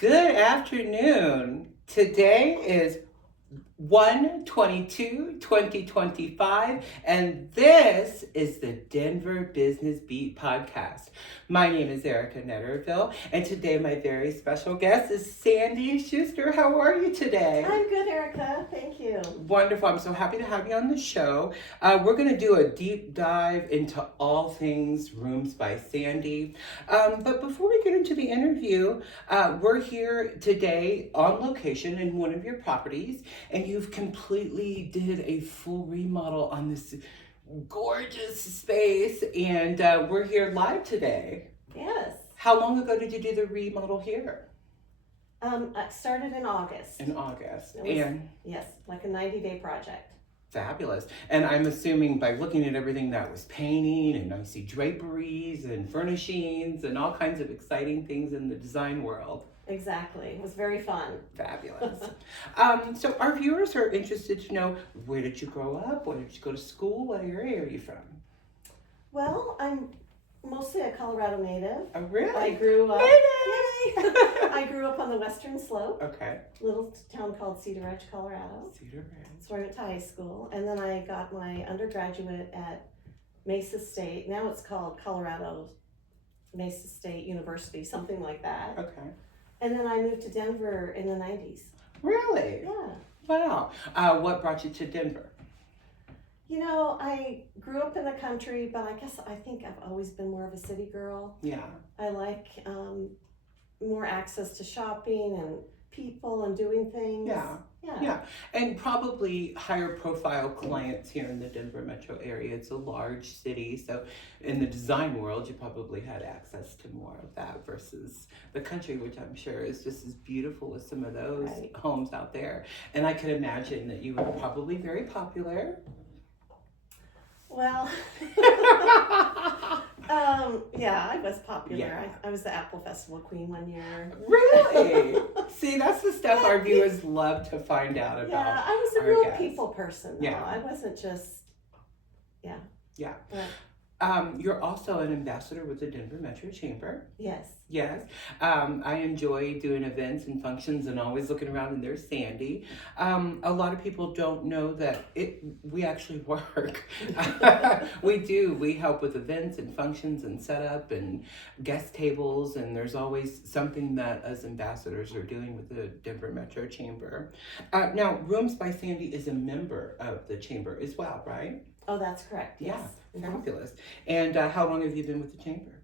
Good afternoon. Today is 1/22/2025, and this is the Denver Business Beat podcast. My name is Arica Netterville, and today my very special guest is Sandy Schuster. How are you today? I'm good, Erica. Thank you. Wonderful. I'm so happy to have you on the show. We're going to do a deep dive into all things Rooms by Sandy. But before we get into the interview, we're here today on location in one of your properties, and you've completely did a full remodel on this gorgeous space, and we're here live today. Yes. How long ago did you do the remodel here? I started in August. In August. Yes, like a 90-day project. Fabulous. And I'm assuming by looking at everything that was painting, and I see draperies and furnishings and all kinds of exciting things in the design world. Exactly. It was very fun. Fabulous. So our viewers are interested to know, where did you grow up? Where did you go to school? What area are you from? Well, I'm mostly a Colorado native. Oh, really? I grew up. Yay! I grew up on the Western Slope. Okay. Little town called Cedar Ridge, Colorado. Cedar Ridge. That's where I went to high school, and then I got my undergraduate at Mesa State. Now it's called Colorado Mesa State University, something like that. Okay. And then I moved to Denver in the 90s. Really? Yeah. Wow. What brought you to Denver? You know, I grew up in the country, but I think I've always been more of a city girl. Yeah. I like more access to shopping and people and doing things. Yeah. And probably higher profile clients here in the Denver metro area. It's a large city, so in the design world, you probably had access to more of that versus the country, which I'm sure is just as beautiful as some of those homes out there. And I can imagine that you were probably very popular. Well, yeah, I was popular. Yeah. I was the Apple Festival Queen one year. Really? See, that's the stuff our viewers love to find out about. Yeah, I was a real people person. Though. Yeah. I wasn't just, Yeah. Yeah. You're also an ambassador with the Denver Metro Chamber. Yes. Yes. I enjoy doing events and functions and always looking around, and there's Sandy. A lot of people don't know that we actually work. We do. We help with events and functions and setup and guest tables, and there's always something that as ambassadors are doing with the Denver Metro Chamber. Now, Rooms by Sandy is a member of the chamber as well, right? Oh, that's correct. Yes. Yeah, fabulous. And how long have you been with the chamber?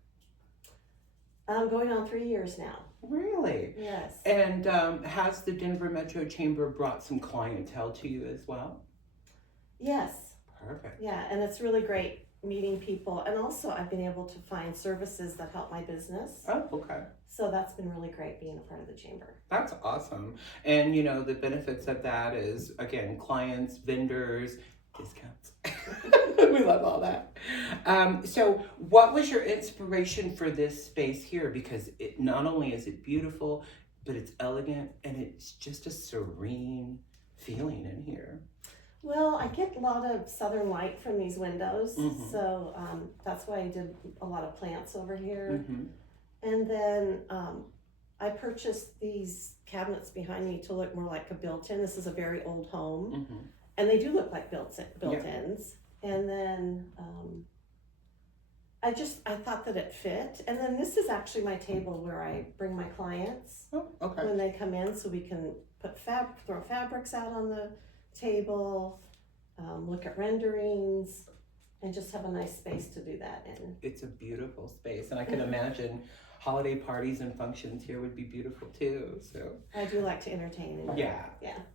I'm going on 3 years now. Really? Yes. And has the Denver Metro Chamber brought some clientele to you as well? Yes. Perfect. Yeah, and it's really great meeting people. And also I've been able to find services that help my business. Oh, okay. So that's been really great being a part of the chamber. That's awesome. And you know, the benefits of that is, again, clients, vendors, discounts. We love all that. So what was your inspiration for this space here? Because it not only is it beautiful, but it's elegant and it's just a serene feeling in here. Well, I get a lot of southern light from these windows. Mhm. So that's why I did a lot of plants over here. Mm-hmm. And then I purchased these cabinets behind me to look more like a built-in. This is a very old home. Mm-hmm. And they do look like built-ins. And then I thought that it fit. And then this is actually my table where I bring my clients when they come in, so we can put throw fabrics out on the table, look at renderings, and just have a nice space to do that in. It's a beautiful space, and I can imagine holiday parties and functions here would be beautiful too. So I do like to entertain. Yeah.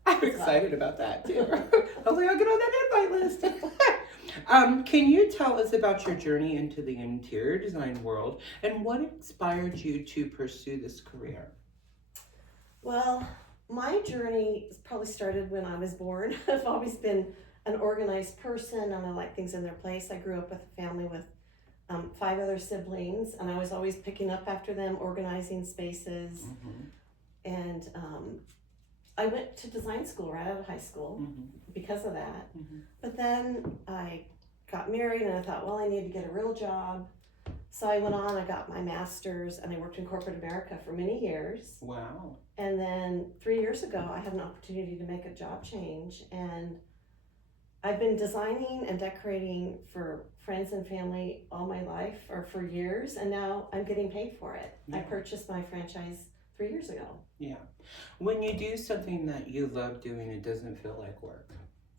I'm excited about that too. Hopefully I'll get on that invite list. Can you tell us about your journey into the interior design world and what inspired you to pursue this career? Well, my journey probably started when I was born. I've always been an organized person, and I like things in their place. I grew up with a family with 5 other siblings, and I was always picking up after them, organizing spaces. Mm-hmm. And I went to design school right out of high school because of that. Mm-hmm. But then I got married, and I thought, well, I need to get a real job. So I went on, I got my master's, and I worked in corporate America for many years. Wow. And then 3 years ago, I had an opportunity to make a job change. And I've been designing and decorating for friends and family all my life, or for years, and now I'm getting paid for it. Yeah. I purchased my franchise 3 years ago. Yeah. When you do something that you love doing, it doesn't feel like work.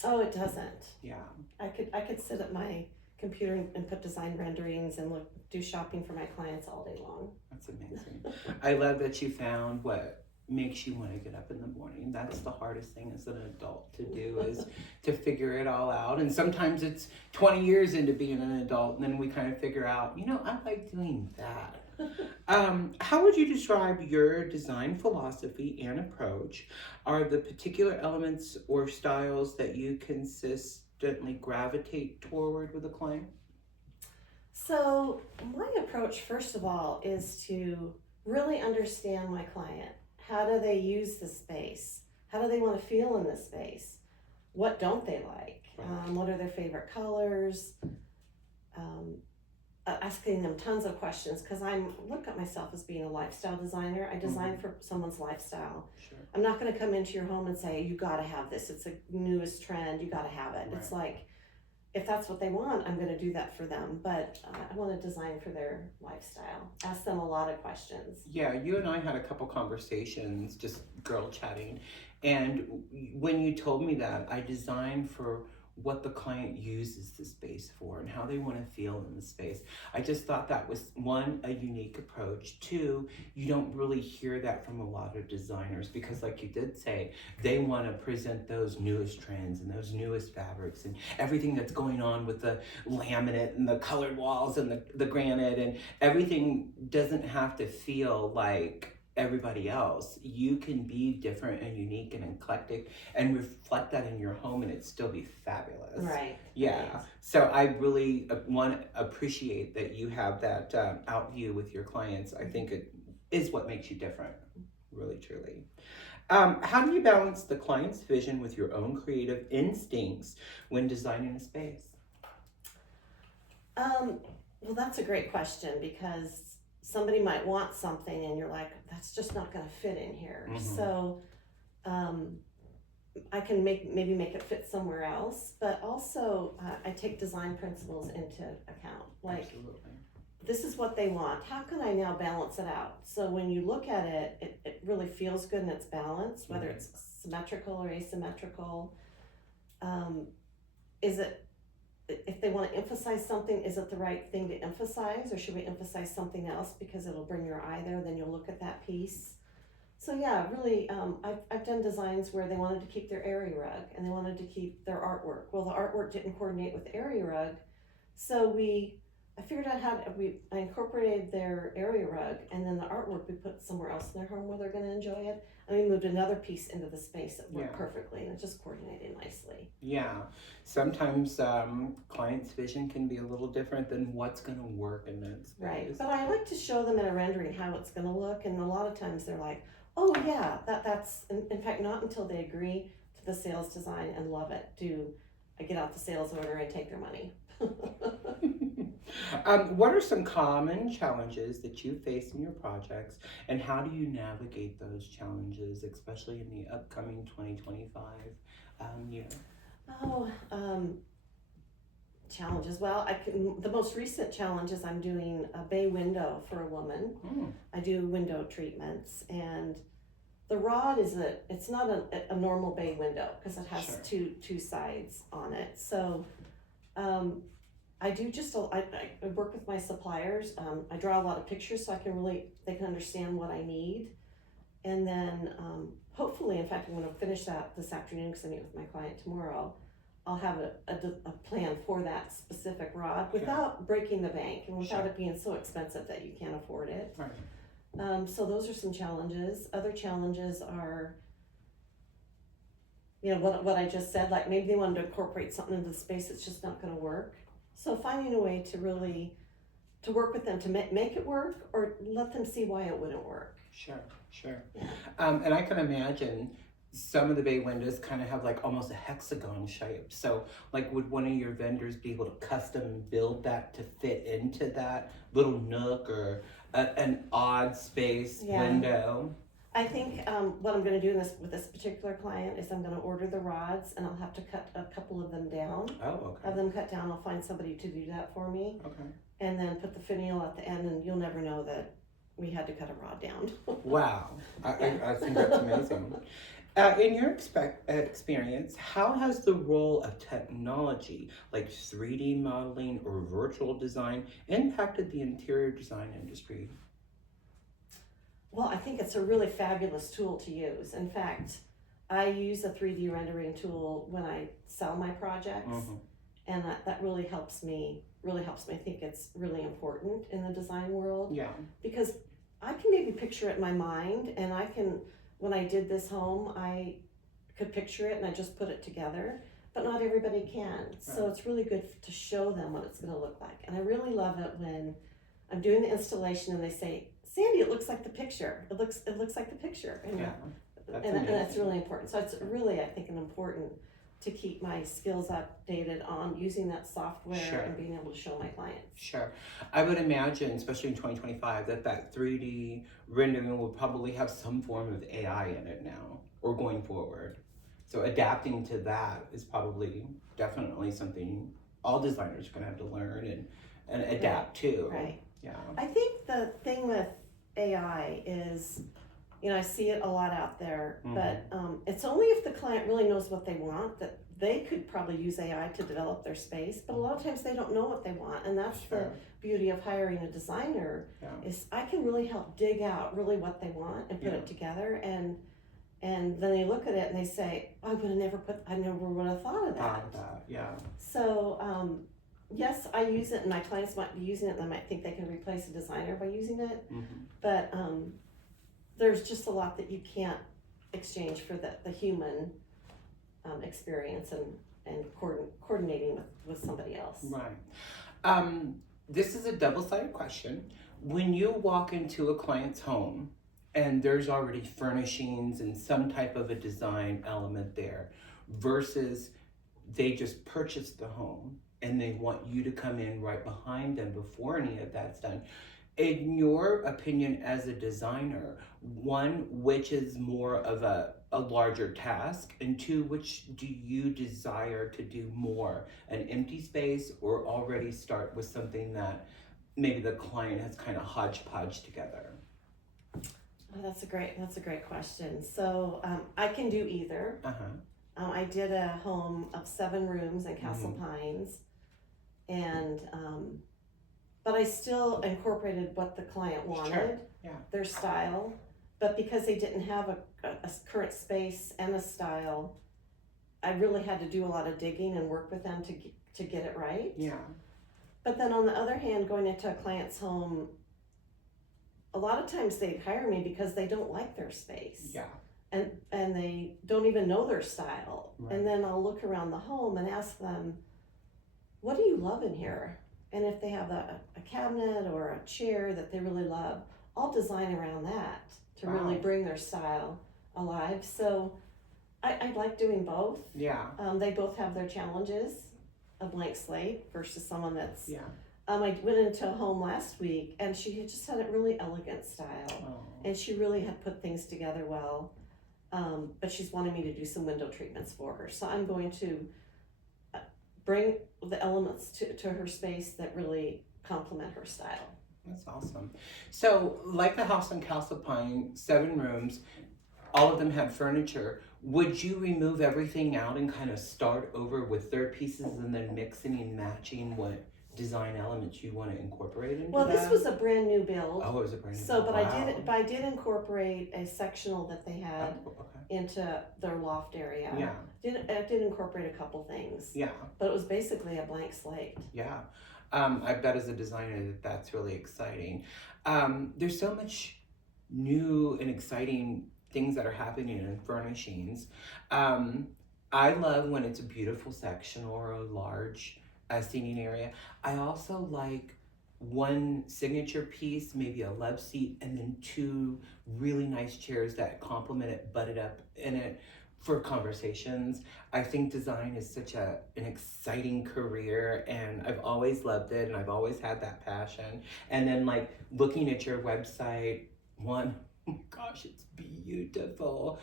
Oh, it doesn't. Yeah. I could sit at my computer and put design renderings and do shopping for my clients all day long. That's amazing. I love that you found what makes you want to get up in the morning. That's the hardest thing as an adult to do, is to figure it all out. And sometimes it's 20 years into being an adult, and then we kind of figure out, I like doing that. How would you describe your design philosophy and approach? Are the particular elements or styles that you consistently gravitate toward with a client? So my approach, first of all, is to really understand my client. How do they use the space? How do they want to feel in this space? What don't they like? Right. What are their favorite colors? Asking them tons of questions, because I look at myself as being a lifestyle designer. I design for someone's lifestyle. Sure. I'm not going to come into your home and say, you got to have this. It's the newest trend. You got to have it. Right. It's like, if that's what they want, I'm going to do that for them. But I want to design for their lifestyle. Ask them a lot of questions. Yeah, you and I had a couple conversations, just girl chatting. And when you told me that, I designed for what the client uses the space for and how they want to feel in the space. I just thought that was, one, a unique approach. Two, you don't really hear that from a lot of designers, because like you did say, they want to present those newest trends and those newest fabrics and everything that's going on with the laminate and the colored walls and the granite, and everything doesn't have to feel like everybody else. You can be different and unique and eclectic and reflect that in your home, and it still be fabulous. Right. Yeah. Right. So I really appreciate that you have that out view with your clients. I think it is what makes you different, really, truly. How do you balance the client's vision with your own creative instincts when designing a space? Well, that's a great question, because somebody might want something and you're like, that's just not going to fit in here. Mm-hmm. So I can maybe make it fit somewhere else, but also I take design principles into account. Like, Absolutely. This is what they want. How can I now balance it out? So when you look at it, it really feels good and it's balanced, whether it's symmetrical or asymmetrical. Is it, if they want to emphasize something, is it the right thing to emphasize, or should we emphasize something else because it'll bring your eye there, then you'll look at that piece. So yeah, really, I've done designs where they wanted to keep their area rug and they wanted to keep their artwork. Well, the artwork didn't coordinate with the area rug, so I figured out I incorporated their area rug, and then the artwork we put somewhere else in their home where they're going to enjoy it. And we moved another piece into the space that worked perfectly, and it just coordinated nicely. Yeah. Sometimes clients' vision can be a little different than what's going to work in that space. Right. But I like to show them in a rendering how it's going to look, and a lot of times they're like, oh yeah, that's, in fact, not until they agree to the sales design and love it do I get out the sales order and take their money. What are some common challenges that you face in your projects, and how do you navigate those challenges, especially in the upcoming 2025 year? Challenges. Well, the most recent challenge is I'm doing a bay window for a woman. I do window treatments, and the rod it's not a normal bay window because it has two sides on it. So I do I work with my suppliers. I draw a lot of pictures so they can understand what I need. And then hopefully, in fact, I'm going to finish that this afternoon because I meet with my client tomorrow. I'll have a plan for that specific rod without breaking the bank and without it being so expensive that you can't afford it. Right. So those are some challenges. Other challenges are, what I just said, like maybe they wanted to incorporate something into the space that's just not going to work. So finding a way to work with them to make it work, or let them see why it wouldn't work. Sure. Yeah. And I can imagine some of the bay windows kind of have like almost a hexagon shape. So, like, would one of your vendors be able to custom build that to fit into that little nook or an odd space Yeah. window? I think what I'm going to do with this particular client is I'm going to order the rods, and I'll have to cut a couple of them down. Oh, Have okay. them cut down. I'll find somebody to do that for me, Okay. and then put the finial at the end, and you'll never know that we had to cut a rod down. Wow. I think that's amazing. In your experience, how has the role of technology, like 3D modeling or virtual design, impacted the interior design industry? Well, I think it's a really fabulous tool to use. In fact, I use a 3D rendering tool when I sell my projects, Mhm. and that really helps me. Really helps me. I think it's really important in the design world Yeah. because I can maybe picture it in my mind, and I can. When I did this home, I could picture it and I just put it together. But not everybody can, so Right. it's really good to show them what it's going to look like. And I really love it when I'm doing the installation and they say, "Sandy, it looks like the picture. It looks like the picture." And Yeah. That's and that's amazing. really important. So it's really, I think, an important to keep my skills updated on using that software Sure. and being able to show my clients. Sure. I would imagine, especially in 2025, that 3D rendering will probably have some form of AI in it now or going forward. So adapting to that is probably definitely something all designers are going to have to learn and adapt to. Right. Yeah. I think the thing with AI is, I see it a lot out there, but it's only if the client really knows what they want that they could probably use AI to develop their space. But a lot of times they don't know what they want, and that's the Sure. beauty of hiring a designer. Yeah. Is I can really help dig out really what they want and put Yeah. it together, and then they look at it and they say, "I never would have thought of that." Yeah. So yes, I use it, and my clients might be using it, and they might think they can replace a designer by using it, Hmm. but there's just a lot that you can't exchange for the human experience and coordinating with somebody else. Right. This is a double-sided question. When you walk into a client's home and there's already furnishings and some type of a design element there versus they just purchased the home and they want you to come in right behind them before any of that's done. In your opinion as a designer, one, which is more of a larger task, and two, which do you desire to do more? An empty space or already start with something that maybe the client has kind of hodgepodge together? Oh, that's a great question. So I can do either. Uh-huh. I did a home of 7 rooms in Castle Mhm. Pines, and but I still incorporated what the client wanted, Sure. Yeah. their style. But because they didn't have a current space and a style, I really had to do a lot of digging and work with them to get it right. Yeah. But then on the other hand, going into a client's home, a lot of times they'd hire me because they don't like their space. Yeah. And they don't even know their style. Right. And then I'll look around the home and ask them, "What do you love in here?" And if they have a cabinet or a chair that they really love, I'll design around that to really Wow. bring their style alive. So I like doing both. Yeah. They both have their challenges, a blank slate versus someone that's. Yeah. I went into a home last week and she had just had a really elegant style. Oh. And she really had put things together well. But she's wanted me to do some window treatments for her. So I'm going to bring the elements to her space that really complement her style. That's awesome. So, like the house in Castle Pine, 7 rooms, all of them had furniture. Would you remove everything out and kind of start over with their pieces and then mixing and matching what design elements you want to incorporate into Well, that? this was a brand new build. Oh, it was a brand new So, build. but Wow. I did incorporate a sectional that they had Oh, okay. into their loft area. Yeah. I did incorporate a couple things, Yeah. but it was basically a blank slate. Yeah. I bet as a designer that's really exciting. There's so much new and exciting things that are happening in furnishings. I love when it's a beautiful section or a large seating area. I also like one signature piece, maybe a love seat, and then 2 really nice chairs that complement it, butt it up in it for conversations. I think design is such an exciting career, and I've always loved it, and I've always had that passion. And then like looking at your website, one, oh my gosh, it's beautiful.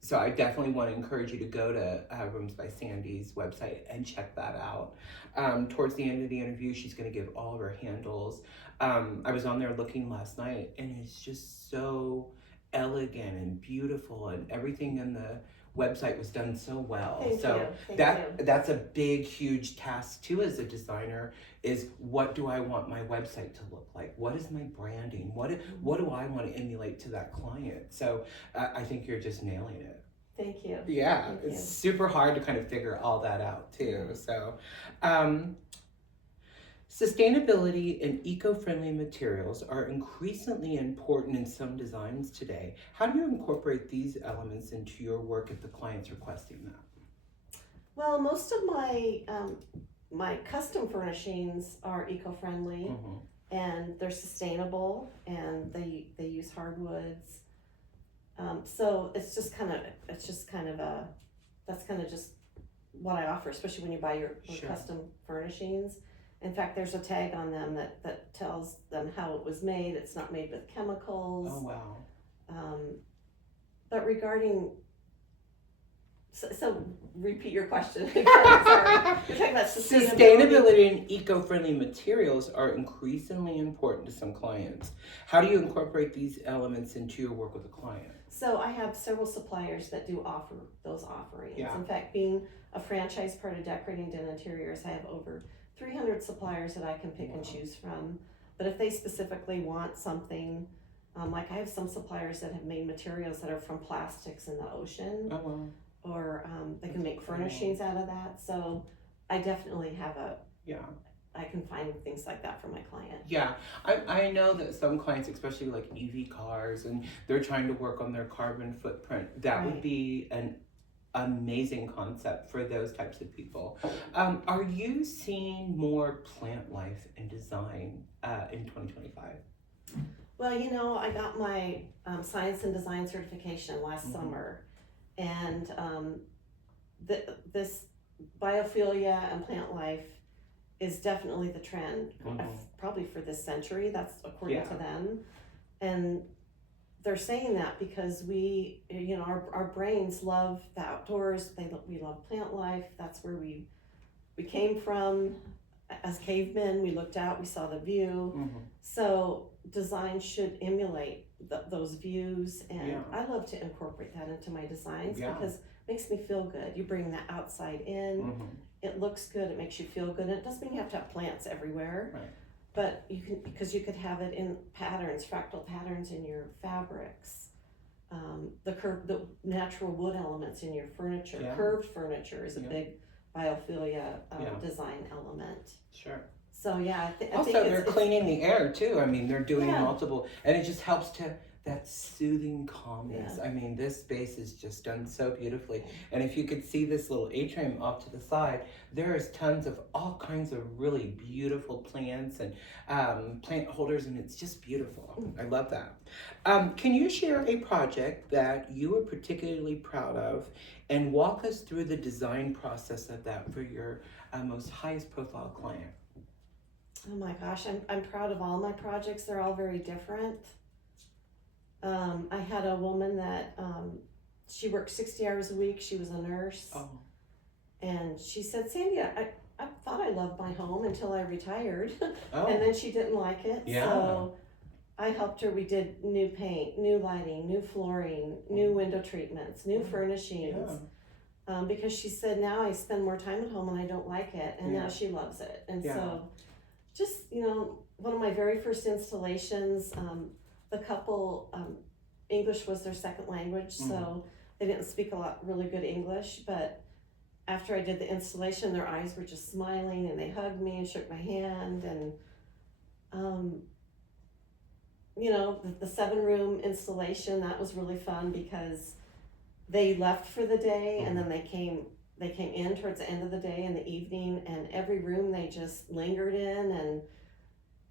So I definitely want to encourage you to go to Rooms by Sandy's website and check that out. Towards the end of the interview, she's going to give all of her handles. I was on there looking last night, and it's just so elegant and beautiful, and everything in the website was done so well. Thank so you. Thank you. that's a big, huge task too as a designer, is what do I want my website to look like? What is my branding? What do I want to emulate to that client? So I think you're just nailing it. Thank you. Yeah, Thank it's you. super hard to kind of figure all that out too. So sustainability and eco-friendly materials are increasingly important in some designs today. How do you incorporate these elements into your work if the client's requesting that? Well, most of my my custom furnishings are eco-friendly, and they're sustainable, and they use hardwoods. So it's just kind of that's kind of just what I offer, especially when you buy your Sure. custom furnishings. In fact, there's a tag on them that tells them how it was made. It's not made with chemicals. Oh wow. But regarding, so repeat your question. Sorry. You're talking about Sustainability and eco-friendly materials are increasingly important to some clients. How do you incorporate these elements into your work with a client? So I have several suppliers that do offer those offerings. Yeah. In fact, being a franchise part of Decorating Den Interiors, I have over 300 suppliers that I can pick and choose from. But if they specifically want something, like I have some suppliers that have made materials that are from plastics in the ocean, Oh wow. or they can make furnishings out of that. So I definitely have I can find things like that for my client. Yeah, I know that some clients, especially like EV cars, and they're trying to work on their carbon footprint. That would be an amazing concept for those types of people. Are you seeing more plant life in design in 2025? Well, I got my science and design certification last summer, and this biophilia and plant life is definitely the trend, probably for this century. That's according to them, and they're saying that because we, our brains love the outdoors. We love plant life. That's where we came from as cavemen. We looked out, we saw the view. So design should emulate those views, and I love to incorporate that into my designs because it makes me feel good. You bring that outside in. It looks good. It makes you feel good. And it doesn't mean you have to have plants everywhere. Right. But you could have it in patterns, fractal patterns in your fabrics, the natural wood elements in your furniture. Curved furniture is a big biophilia design element. Sure. So I think they're cleaning the air too. I mean, they're doing multiple, and it just helps to that soothing calmness. I mean, this space is just done so beautifully. And if you could see this little atrium off to the side, there is tons of all kinds of really beautiful plants and plant holders, and it's just beautiful. I love that. Can you share a project that you were particularly proud of and walk us through the design process of that for your most highest profile client? Oh my gosh, I'm proud of all my projects. They're all very different. I had a woman that she worked 60 hours a week. She was a nurse. And she said, Sandy, I thought I loved my home until I retired. And then she didn't like it. So I helped her. We did new paint, new lighting, new flooring, new window treatments, new furnishings. Because she said, now I spend more time at home and I don't like it. And now she loves it. And so just, one of my very first installations, the couple, English was their second language, so they didn't speak really good English, but after I did the installation, their eyes were just smiling, and they hugged me and shook my hand, and the 7-room installation, that was really fun because they left for the day, and then they came in towards the end of the day in the evening, and every room they just lingered in and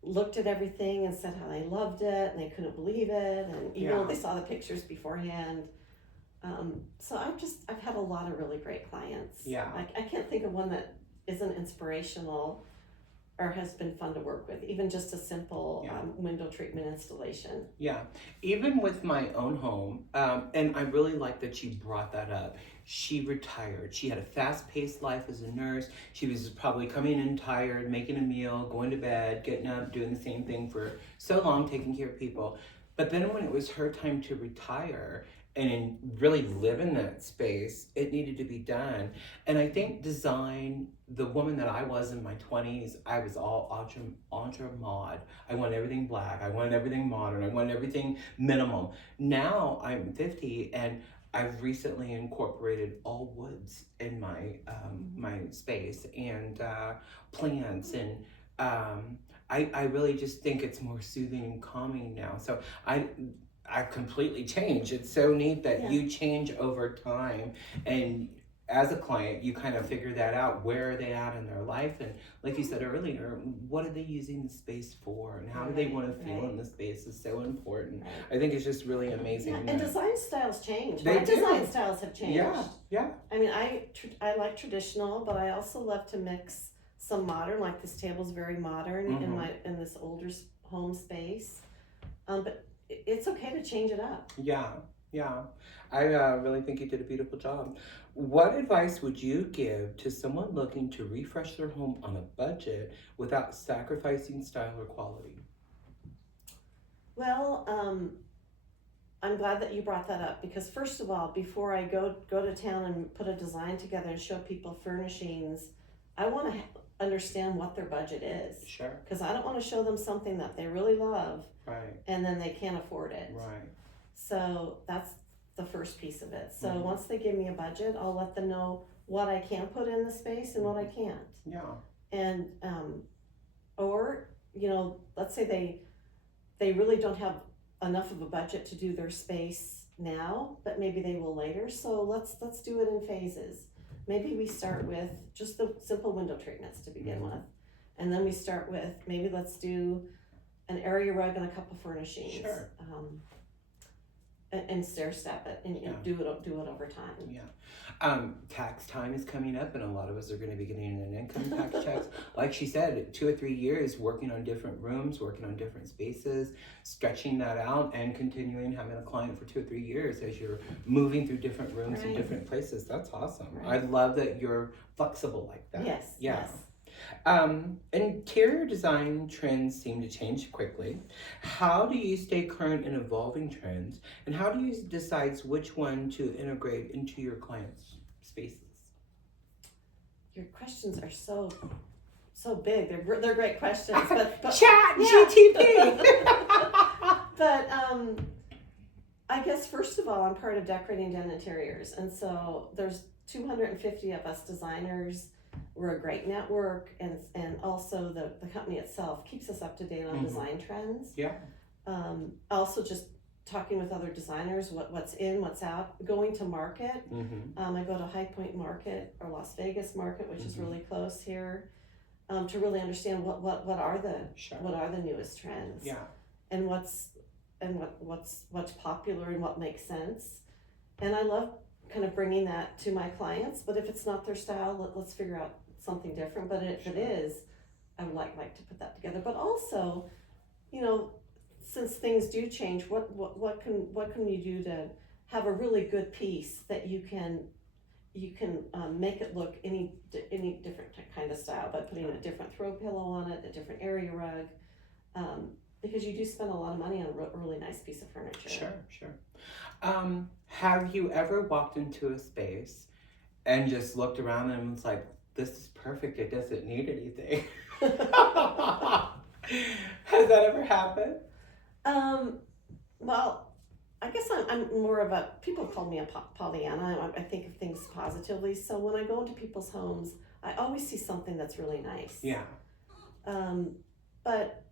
looked at everything and said how they loved it and they couldn't believe it, and even though they saw the pictures beforehand, So I've had a lot of really great clients. Yeah. I can't think of one that isn't inspirational or has been fun to work with, even just a simple window treatment installation. Yeah, even with my own home, and I really like that you brought that up. She retired. She had a fast-paced life as a nurse. She was probably coming in tired, making a meal, going to bed, getting up, doing the same thing for so long, taking care of people. But then when it was her time to retire and really live in that space, it needed to be done. And I think design, the woman that I was in my 20s, I was all ultra mod. I want everything black. I want everything modern. I want everything minimum. Now I'm 50 and I've recently incorporated all woods in my my space and plants and I really just think it's more soothing and calming now. So I completely changed. It's so neat that you change over time and as a client, you kind of figure that out. Where are they at in their life? And like you said earlier, what are they using the space for? And how do they want to feel in the space is so important. I think it's just really amazing. Yeah, and design styles change. They My do. design styles have changed. Yeah. I mean, I like traditional, but I also love to mix some modern. Like this table's very modern in this older home space. But it's okay to change it up. Yeah. I really think you did a beautiful job. What advice would you give to someone looking to refresh their home on a budget without sacrificing style or quality? Well, I'm glad that you brought that up because first of all, before I go to town and put a design together and show people furnishings, I want to understand what their budget is. Sure. Because I don't want to show them something that they really love, right, and then they can't afford it. Right. So that's the first piece of it. So once they give me a budget, I'll let them know what I can put in the space and what I can't. Yeah. And or let's say they really don't have enough of a budget to do their space now, but maybe they will later. So let's do it in phases. Maybe we start with just the simple window treatments to begin with, and then we start with maybe let's do an area rug and a couple furnishings. Sure. And stair step it and do it over time. Yeah. Tax time is coming up and a lot of us are going to be getting an income tax checks. Like she said, 2 or 3 years working on different rooms, working on different spaces, stretching that out and continuing having a client for 2 or 3 years as you're moving through different rooms and different places. That's awesome. I love that you're flexible like that. Yes. Interior design trends seem to change quickly. How do you stay current in evolving trends, and how do you decide which one to integrate into your clients' spaces? Your questions are so big. They're great questions. But Chat GTP. But I guess first of all, I'm part of Decorating Den Interiors, and so there's 250 of us designers. We're a great network, and also the company itself keeps us up to date on design trends. Yeah. Also just talking with other designers, what's in, what's out, going to market. I go to High Point Market or Las Vegas Market, which is really close here, to really understand what are the newest trends. Yeah. And what's popular and what makes sense. And I love kind of bringing that to my clients, but if it's not their style, let's figure out something different. But if it is, I would like to put that together. But also, since things do change, what can you do to have a really good piece that you can make it look any different kind of style by putting a different throw pillow on it, a different area rug, because you do spend a lot of money on a really nice piece of furniture. Sure. Have you ever walked into a space and just looked around and was like, this is perfect, it doesn't need anything? Has that ever happened? Well, I guess I'm more of a, people call me a Pollyanna. I think of things positively. So when I go into people's homes, I always see something that's really nice. Yeah. But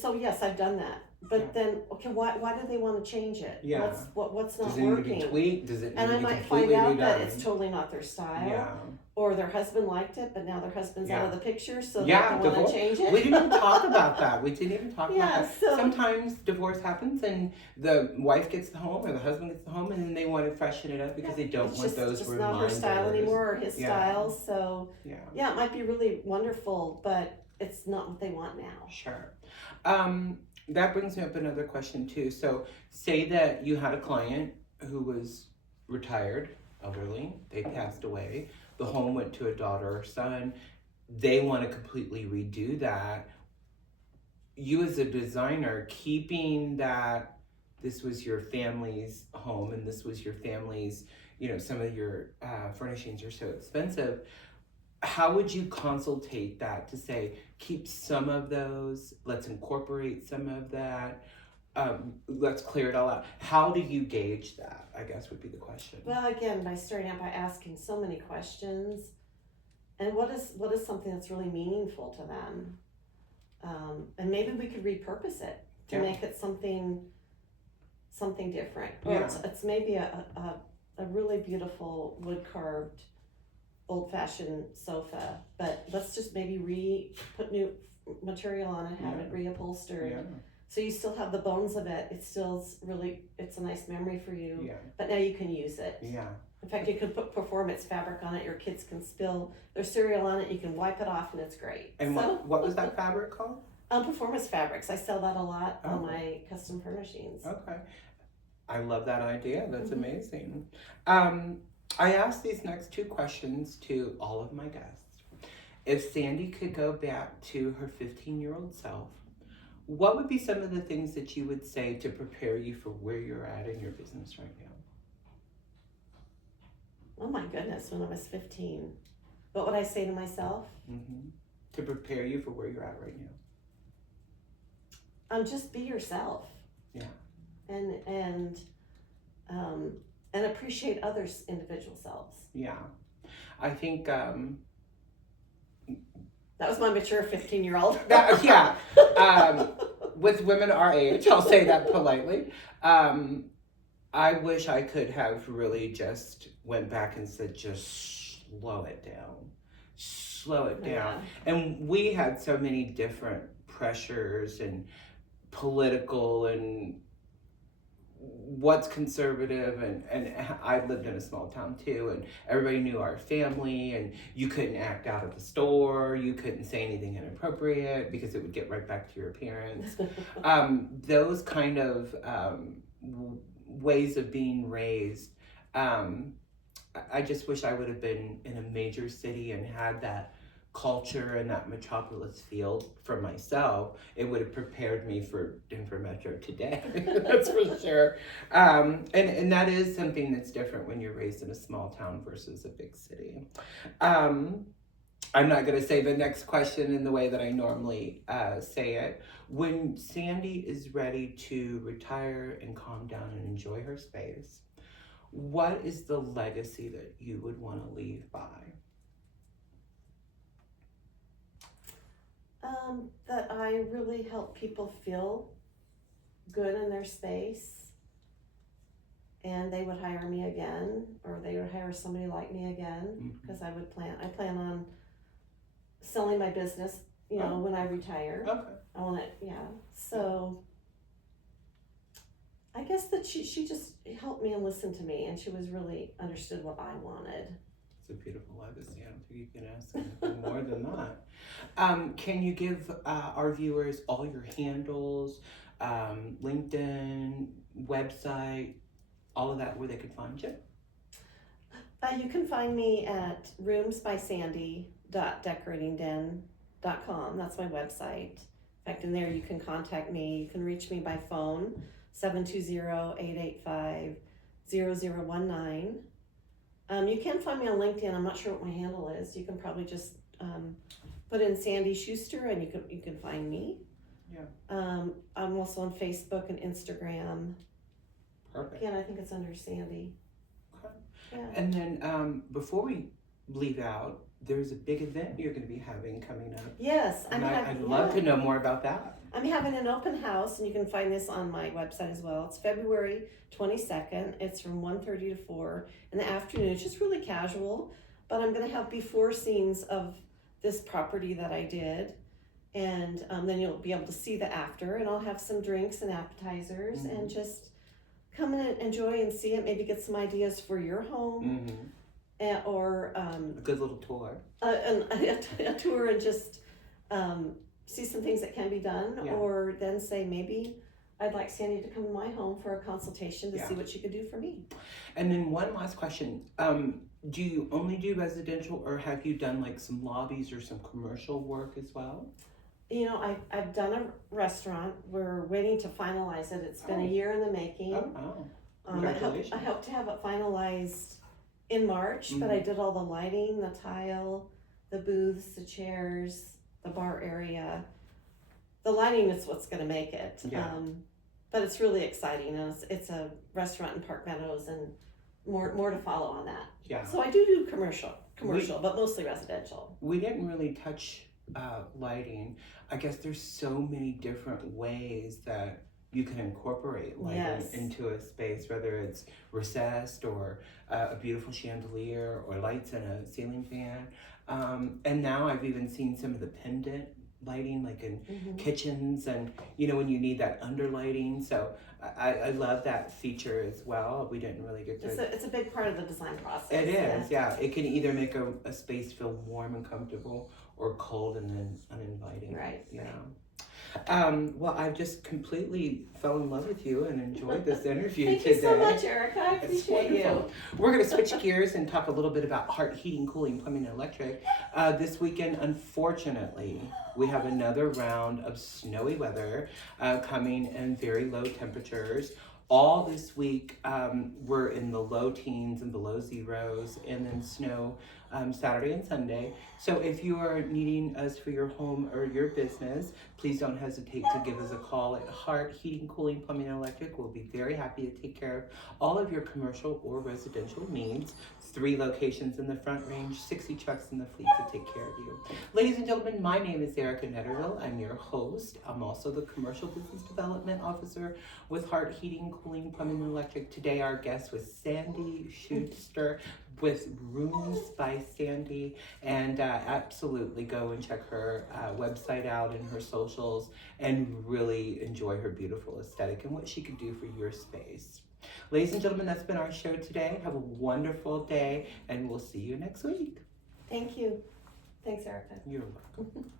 so yes, I've done that. But then, okay, why do they want to change it? Yeah. What's not Does it need to working? be tweaked? Does it need And to I be might find completely out that redone? it's totally not their style, Yeah. or their husband liked it, but now their husband's out of the picture, so Yeah, they want divorce. to change it. We didn't even talk about that. We didn't even talk about Yeah, that. so Sometimes divorce happens and the wife gets the home or the husband gets the home and then they want to freshen it up because they don't it's want those just reminders. not her style anymore, or his Yeah. style. So Yeah. it might be really wonderful, but it's not what they want now. Sure. That brings me up another question too. So say that you had a client who was retired, elderly, they passed away, the home went to a daughter or son, they want to completely redo that. You as a designer, keeping that this was your family's home and this was your family's, some of your furnishings are so expensive. How would you consultate that to say, keep some of those, let's incorporate some of that, let's clear it all out? How do you gauge that, I guess would be the question. Well, again, by starting out by asking so many questions, and what is something that's really meaningful to them? And maybe we could repurpose it to make it something different. Or it's maybe a really beautiful wood carved old-fashioned sofa, but let's just maybe put new material on it, have it reupholstered. So you still have the bones of it. It's a nice memory for you, but now you can use it. In fact, you can put performance fabric on it. Your kids can spill their cereal on it. You can wipe it off and it's great. And what was that fabric called? Performance fabrics. I sell that a lot on my custom furnishings. Okay. I love that idea. That's amazing. I asked these next two questions to all of my guests. If Sandy could go back to her 15-year-old self, what would be some of the things that you would say to prepare you for where you're at in your business right now? Oh my goodness, when I was 15. What would I say to myself? To prepare you for where you're at right now. Just be yourself. Yeah. And appreciate others' individual selves. Yeah. I think that was my mature 15-year-old. With women our age, I'll say that politely. I wish I could have really just went back and said, just slow it down. Yeah. And we had so many different pressures and political and what's conservative and I lived in a small town too, and everybody knew our family, and you couldn't act out at the store, you couldn't say anything inappropriate because it would get right back to your parents. Those kind of ways of being raised, I just wish I would have been in a major city and had that culture and that metropolis feel for myself. It would have prepared me for Denver Metro today. That's for sure. And that is something that's different when you're raised in a small town versus a big city. I'm not going to say the next question in the way that I normally say it. When Sandy is ready to retire and calm down and enjoy her space, what is the legacy that you would want to leave by? That I really help people feel good in their space, and they would hire me again, or they would hire somebody like me again, because I plan on selling my business, when I retire. Okay. I want it, so I guess that she just helped me and listened to me, and she was really understood what I wanted. It's a beautiful legacy. I don't think you can ask anything more than that. Can you give our viewers all your handles, LinkedIn, website, all of that, where they can find you? You can find me at roomsbysandy.decoratingden.com. That's my website. In fact, in there you can contact me. You can reach me by phone, 720-885-0019. You can find me on LinkedIn. I'm not sure what my handle is. You can probably just put in Sandy Schuster and you can find me. Yeah. I'm also on Facebook and Instagram. Perfect. Again, I think it's under Sandy. Okay. Yeah. And then before we leave out, there's a big event you're going to be having coming up. Yes, I'd love to know more about that. I'm having an open house, and you can find this on my website as well. It's February 22nd. It's from 1:30 to 4 in the afternoon. It's just really casual, but I'm going to have before scenes of this property that I did, and then you'll be able to see the after, and I'll have some drinks and appetizers, and just come and enjoy and see it. Maybe get some ideas for your home, or a good little tour. A tour, and just see some things that can be done, or then say maybe I'd like Sandy to come to my home for a consultation to see what she could do for me. And then one last question. Do you only do residential, or have you done like some lobbies or some commercial work as well? You know, I've done a restaurant. We're waiting to finalize it. It's been a year in the making. Congratulations. I hope to have it finalized in March, but I did all the lighting, the tile, the booths, the chairs, the bar area. The lighting is what's going to make it. But it's really exciting. And it's a restaurant in Park Meadows, and more to follow on that. Yeah. So I do commercial, but mostly residential. We didn't really touch lighting. I guess there's so many different ways that you can incorporate lighting into a space, whether it's recessed or a beautiful chandelier or lights and a ceiling fan. And now I've even seen some of the pendant lighting, like in kitchens, and when you need that underlighting. So I love that feature as well. We didn't really get to. It's a big part of the design process. It is, yeah. It can either make a space feel warm and comfortable, or cold and then uninviting. Right. Yeah. Well, I just completely fell in love with you and enjoyed this interview Thank today. you so much, Arica. I appreciate you. We're going to switch gears and talk a little bit about Hart Heating, Cooling, Plumbing, and Electric. This weekend, unfortunately, we have another round of snowy weather coming, and very low temperatures. All this week, we're in the low teens and below zeros, and then snow Saturday and Sunday. So if you are needing us for your home or your business, please don't hesitate to give us a call at Hart Heating, Cooling, Plumbing, and Electric. We'll be very happy to take care of all of your commercial or residential needs. 3 locations in the Front Range, 60 trucks in the fleet to take care of you. Ladies and gentlemen, my name is Arica Netterville. I'm your host. I'm also the Commercial Business Development Officer with Hart Heating, Cooling, Plumbing, and Electric. Today our guest was Sandy Schuster with Rooms by Sandy, and absolutely go and check her website out and her socials, and really enjoy her beautiful aesthetic and what she can do for your space. Ladies and gentlemen, that's been our show today. Have a wonderful day, and we'll see you next week. Thank you. Thanks, Arica. You're welcome.